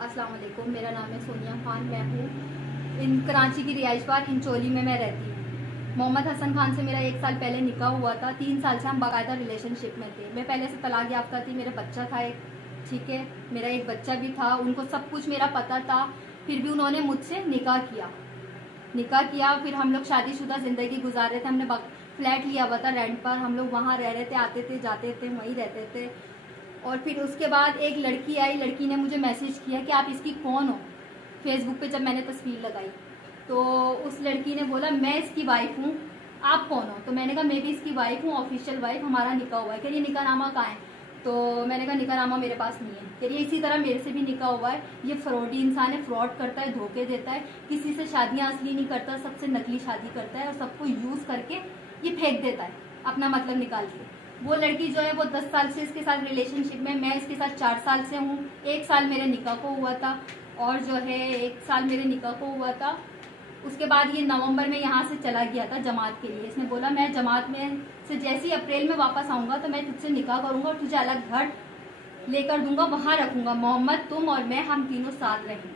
अस्सलाम वालेकुम, मेरा नाम है सोनिया खान। मैं हूँ कराची की रिहाइशवार इंचोली में मैं रहती हूँ। मोहम्मद हसन खान से मेरा 1 साल पहले निकाह हुआ था। 3 साल से हम बाकायदा रिलेशनशिप में थे। मैं पहले से तलाक याफ्ता थी, मेरा बच्चा था एक, ठीक है, मेरा एक बच्चा भी था। उनको सब कुछ मेरा पता था, फिर भी उन्होंने मुझसे निकाह किया। फिर हम लोग शादीशुदा ज़िंदगी गुजार रहे थे। हमने फ्लैट लिया हुआ था रेंट पर, हम लोग वहाँ रह रहे थे, आते थे जाते थे, वहीं रहते थे। और फिर उसके बाद एक लड़की आई, लड़की ने मुझे मैसेज किया कि आप इसकी कौन हो। फेसबुक पे जब मैंने तस्वीर लगाई तो उस लड़की ने बोला मैं इसकी वाइफ हूँ, आप कौन हो। तो मैंने कहा मैं भी इसकी वाइफ हूँ, ऑफिशियल वाइफ, हमारा निकाह हुआ है। कह रही निकाहनामा कहाँ है। तो मैंने कहा निकाहनामा मेरे पास नहीं है। कह रही इसी तरह मेरे से भी निकाह हुआ है, ये फ्रॉडी इंसान है, फ्रॉड करता है, धोखे देता है, किसी से शादियाँ असली नहीं करता, सबसे नकली शादी करता है और सबको यूज करके ये फेंक देता है अपना मतलब निकाल के। वो लड़की जो है वो 10 साल से इसके साथ रिलेशनशिप में, मैं इसके साथ 4 साल से हूँ। 1 साल मेरे निकाह को हुआ था और जो है 1 साल मेरे निकाह को हुआ था। उसके बाद ये नवंबर में यहाँ से चला गया था जमात के लिए। इसने बोला मैं जमात में से जैसे ही अप्रैल में वापस आऊंगा तो मैं तुझसे निकाह करूंगा और तुझे अलग घर लेकर दूंगा, वहां रखूंगा। मोहम्मद, तुम और मैं, हम तीनों साथ रहेंगे।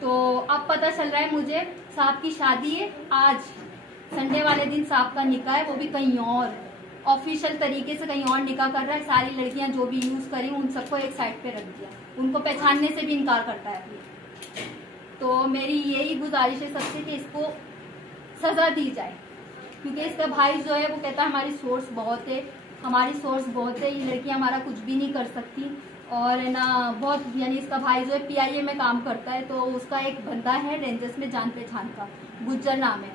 तो अब पता चल रहा है मुझे साहब की शादी है आज, संडे वाले दिन साहब का निकाह है, वो भी कहीं और ऑफिशियल तरीके से कहीं और निकाह कर रहा है। सारी लड़कियां जो भी यूज करी उन सबको एक साइड पे रख दिया, उनको पहचानने से भी इनकार करता है अभी। तो मेरी यही गुजारिश है सबसे कि इसको सजा दी जाए, क्योंकि इसका भाई जो है वो कहता है हमारी सोर्स बहुत है, ये लड़कियां हमारा कुछ भी नहीं कर सकती। और ना बहुत, यानी इसका भाई जो है PIA में काम करता है, तो उसका एक बंदा है रेंजर्स में जान पहचान का, गुज्जर नाम है।